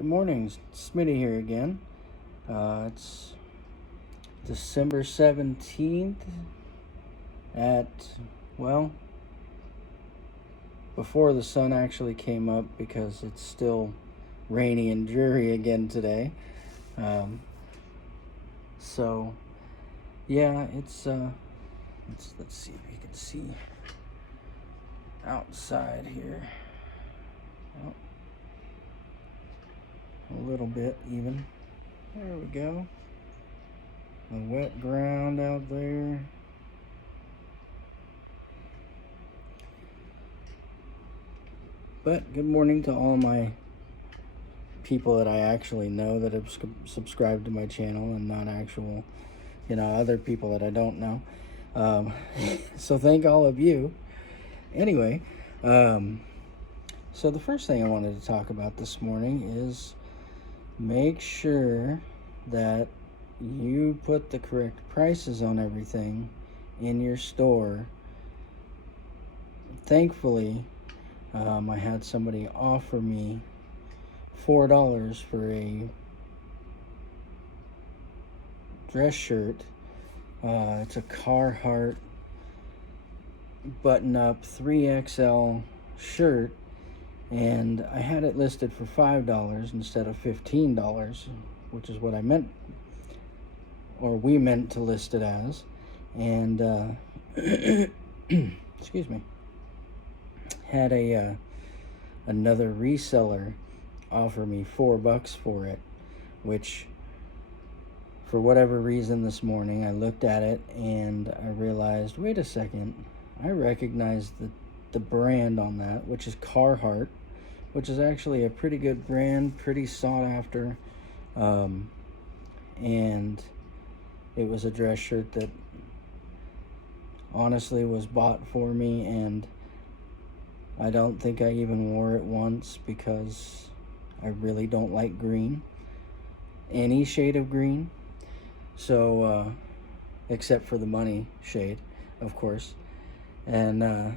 Good morning, Smitty here again. It's December 17th at, well, before the sun actually came up because it's still rainy and dreary again today. Um, so, yeah, let's see if you can see outside here. Oh, a little bit even. There we go. The wet ground out there. But good morning to all my people that I actually know that have subscribed to my channel and not actual, other people that I don't know. So thank all of you. Anyway, so the first thing I wanted to talk about this morning is make sure that you put the correct prices on everything in your store. Thankfully, I had somebody offer me $4 for a dress shirt. It's a Carhartt button-up 3XL shirt, and I had it listed for $5 instead of $15, which is what I meant, or we meant to list it as. And excuse me, had another reseller offer me $4 for it, which for whatever reason this morning I looked at it and I realized, wait a second, I recognize the brand on that, which is Carhartt, which is actually a pretty good brand, pretty sought after, and it was a dress shirt that honestly was bought for me, and I don't think I even wore it once because I really don't like green, any shade of green. So, except for the money shade, of course. And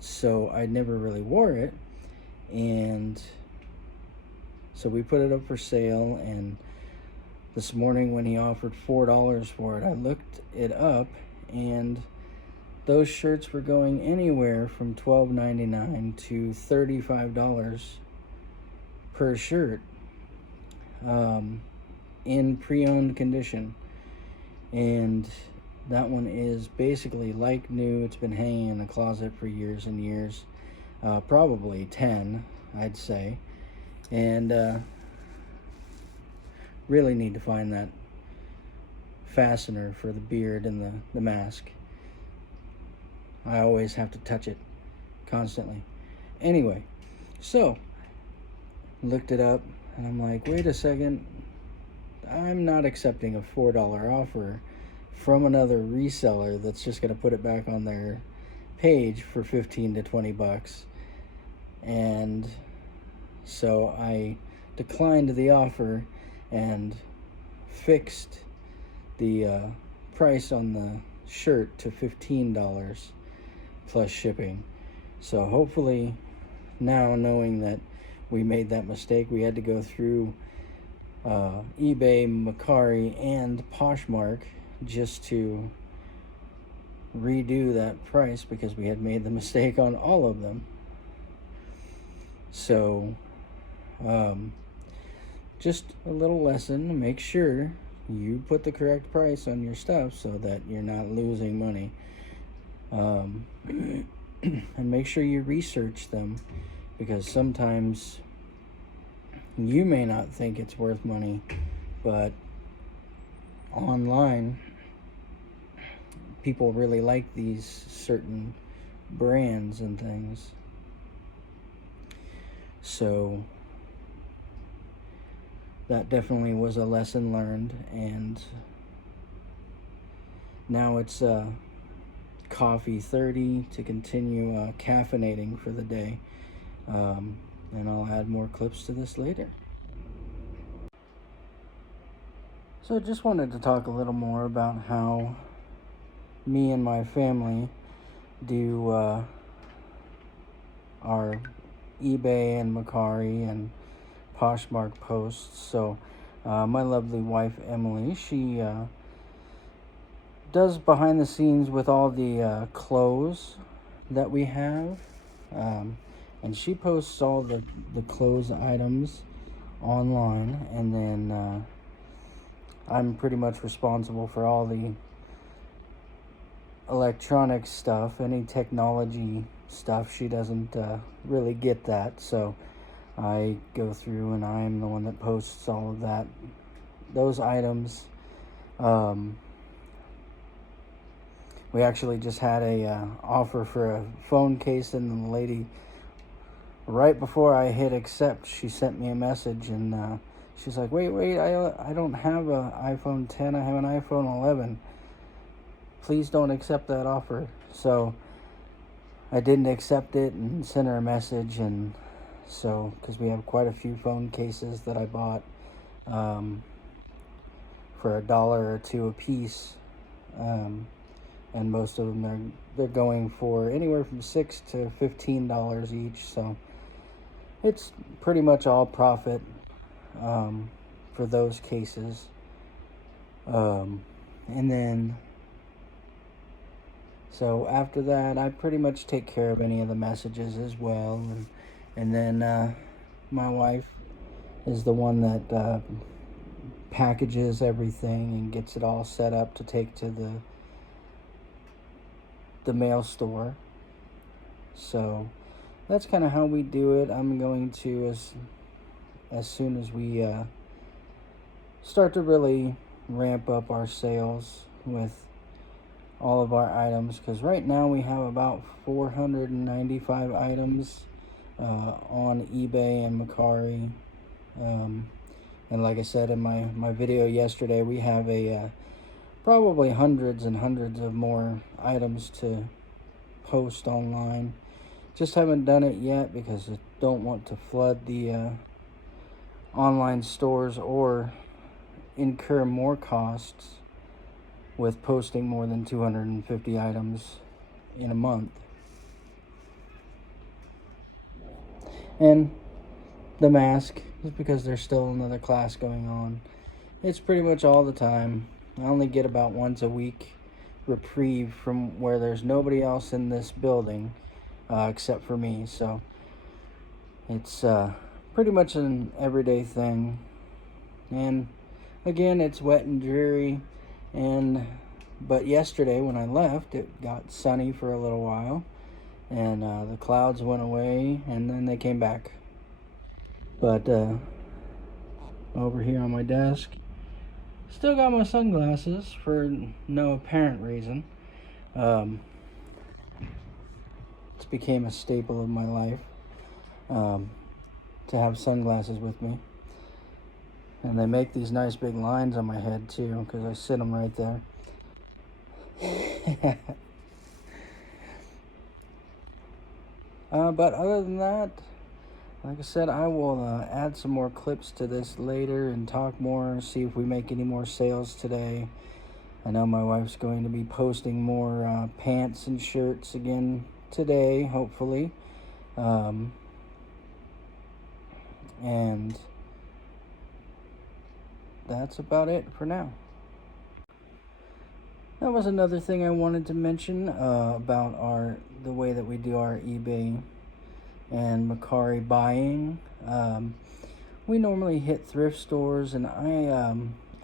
so I never really wore it. And so we put it up for sale. And this morning when he offered $4 for it, I looked it up, and those shirts were going anywhere from $12.99 to $35 per shirt, in pre-owned condition. And that one is basically like new. It's been hanging in the closet for years and years, probably 10, I'd say. And really need to find that fastener for the beard and the mask. I always have to touch it constantly. Anyway, so looked it up and I'm like, wait a second, I'm not accepting a $4 offer from another reseller that's just going to put it back on their page for 15 to 20 bucks. And so I declined the offer and fixed the price on the shirt to $15 plus shipping. So hopefully, now knowing that we made that mistake, we had to go through eBay, Mercari, and Poshmark just to redo that price because we had made the mistake on all of them. So just a little lesson: make sure you put the correct price on your stuff so that you're not losing money. And make sure you research them, because sometimes you may not think it's worth money, but online people really like these certain brands and things. So that definitely was a lesson learned, and now it's coffee 30 to continue caffeinating for the day. And I'll add more clips to this later. So I just wanted to talk a little more about how me and my family do our eBay and Mercari and Poshmark posts. So my lovely wife Emily, she does behind the scenes with all the clothes that we have, and she posts all the clothes items online, and then I'm pretty much responsible for all the electronic stuff, any technology stuff. She doesn't really get that, so I go through and I'm the one that posts all of those items. We actually just had a offer for a phone case, and the lady, right before I hit accept, she sent me a message, and she's like, wait, I don't have an iPhone 10, I have an iPhone 11. Please don't accept that offer. So I didn't accept it and sent her a message, and so, because we have quite a few phone cases that I bought for $1 or $2 a piece, and most of them they're going for anywhere from $6 to $15 each. So it's pretty much all profit for those cases. And then, so after that, I pretty much take care of any of the messages as well, and then my wife is the one that packages everything and gets it all set up to take to the mail store. So that's kind of how we do it. I'm going to, as soon as we start to really ramp up our sales with all of our items, because right now we have about 495 items on eBay and Mercari, and like I said in my video yesterday, we have probably hundreds and hundreds of more items to post online. Just haven't done it yet because I don't want to flood the online stores or incur more costs with posting more than 250 items in a month. And the mask is because there's still another class going on. It's pretty much all the time. I only get about once a week reprieve from where there's nobody else in this building except for me. So it's pretty much an everyday thing. And again, it's wet and dreary, but yesterday when I left, it got sunny for a little while, and the clouds went away and then they came back. But over here on my desk, still got my sunglasses for no apparent reason. It's became a staple of my life to have sunglasses with me. And they make these nice big lines on my head too, because I sit them right there. But other than that, like I said, I will add some more clips to this later and talk more, see if we make any more sales today. I know my wife's going to be posting more pants and shirts again today, hopefully. And that's about it for now. That was another thing I wanted to mention about the way that we do our eBay and Mercari buying. We normally hit thrift stores, and I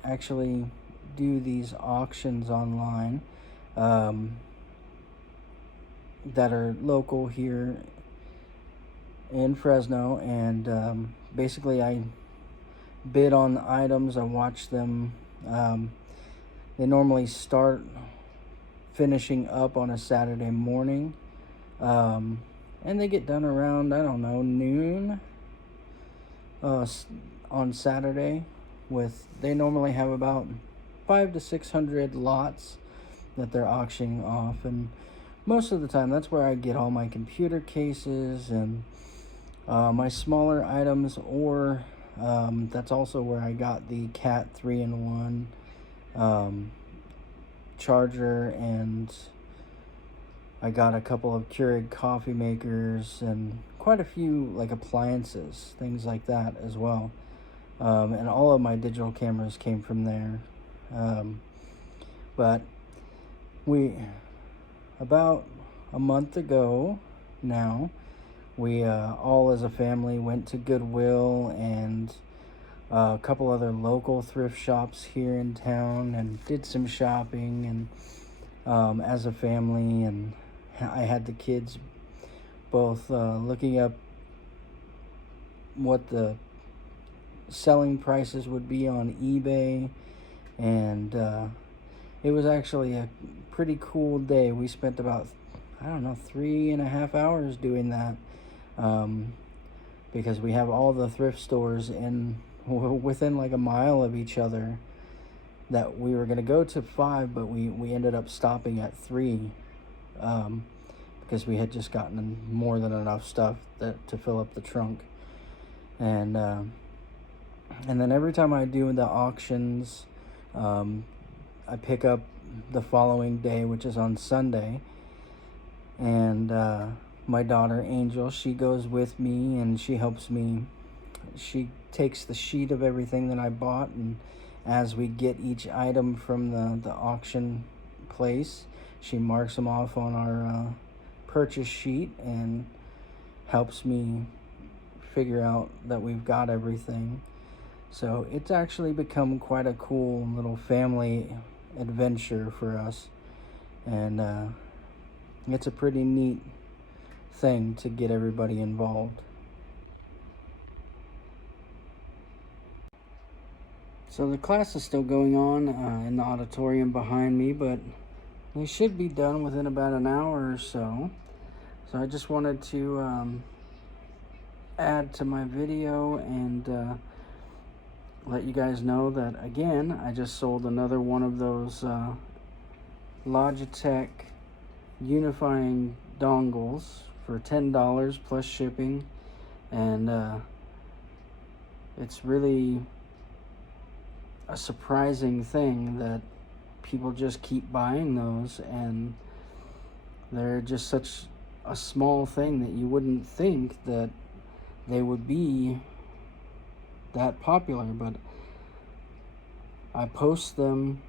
actually do these auctions online that are local here in Fresno, and basically I bid on the items. I watch them. They normally start finishing up on a Saturday morning, and they get done around, I don't know, noon on Saturday. They normally have about 500 to 600 lots that they're auctioning off, and most of the time that's where I get all my computer cases and my smaller items, or that's also where I got the Cat 3-in-1 charger, and I got a couple of Keurig coffee makers and quite a few like appliances, things like that as well. And all of my digital cameras came from there. But we, about a month ago now, we all as a family went to Goodwill and a couple other local thrift shops here in town and did some shopping and as a family. And I had the kids both looking up what the selling prices would be on eBay, and it was actually a pretty cool day. We spent about, I don't know, 3.5 hours doing that, because we have all the thrift stores in within like a mile of each other. That we were going to go to 5, but we ended up stopping at 3, because we had just gotten more than enough stuff to fill up the trunk. And then every time I do the auctions, I pick up the following day, which is on Sunday. And my daughter, Angel, she goes with me and she helps me. She takes the sheet of everything that I bought, and as we get each item from the auction place, she marks them off on our purchase sheet and helps me figure out that we've got everything. So it's actually become quite a cool little family adventure for us, and it's a pretty neat thing to get everybody involved. So the class is still going on in the auditorium behind me, but they should be done within about an hour or so. So I just wanted to add to my video and let you guys know that, again, I just sold another one of those Logitech unifying dongles for $10 plus shipping, and it's really a surprising thing that people just keep buying those, and they're just such a small thing that you wouldn't think that they would be that popular. But I post them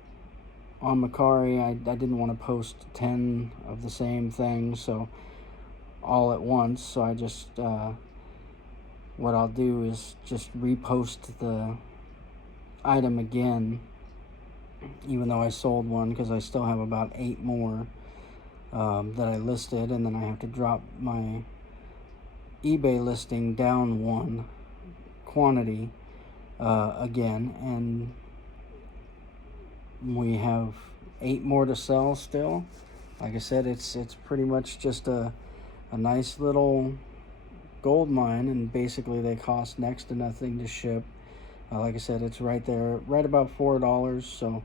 on Mercari. I didn't want to post 10 of the same thing so all at once, so I just what I'll do is just repost the item again, even though I sold one, because I still have about 8 more that I listed, and then I have to drop my eBay listing down 1 quantity again, and we have 8 more to sell still. Like I said, it's pretty much just a nice little gold mine, and basically they cost next to nothing to ship. Like I said, it's right there, right about $4. So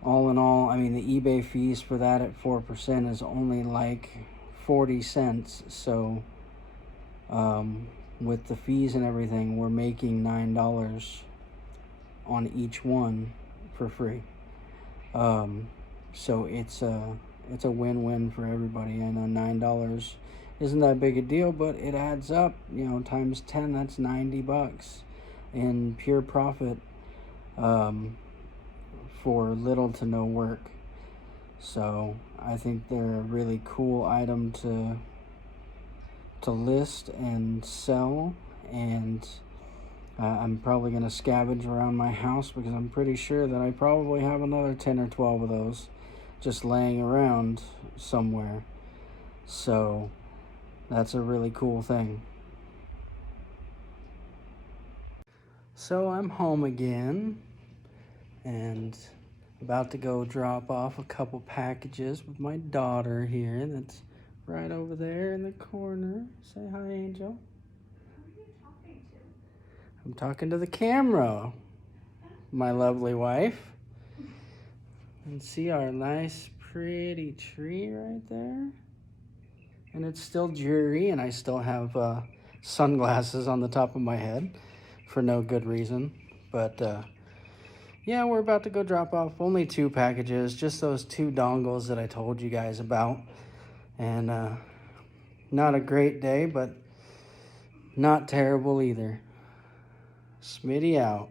all in all, I mean, the eBay fees for that at 4% is only like 40 cents. So with the fees and everything, we're making $9 on each one for free. So it's a win-win for everybody. I know $9 isn't that big a deal, but it adds up. You know, times 10, that's $90 in pure profit for little to no work. So I think they're a really cool item to list and sell, and I'm probably going to scavenge around my house, because I'm pretty sure that I probably have another 10 or 12 of those just laying around somewhere. So that's a really cool thing. So I'm home again and about to go drop off a couple packages with my daughter here, that's right over there in the corner. Say hi, Angel. Who are you talking to? I'm talking to the camera, my lovely wife. And see our nice pretty tree right there? And it's still dreary, and I still have sunglasses on the top of my head for no good reason. But yeah, we're about to go drop off only 2 packages, just those 2 dongles that I told you guys about. And Not a great day, but not terrible either. Smitty out.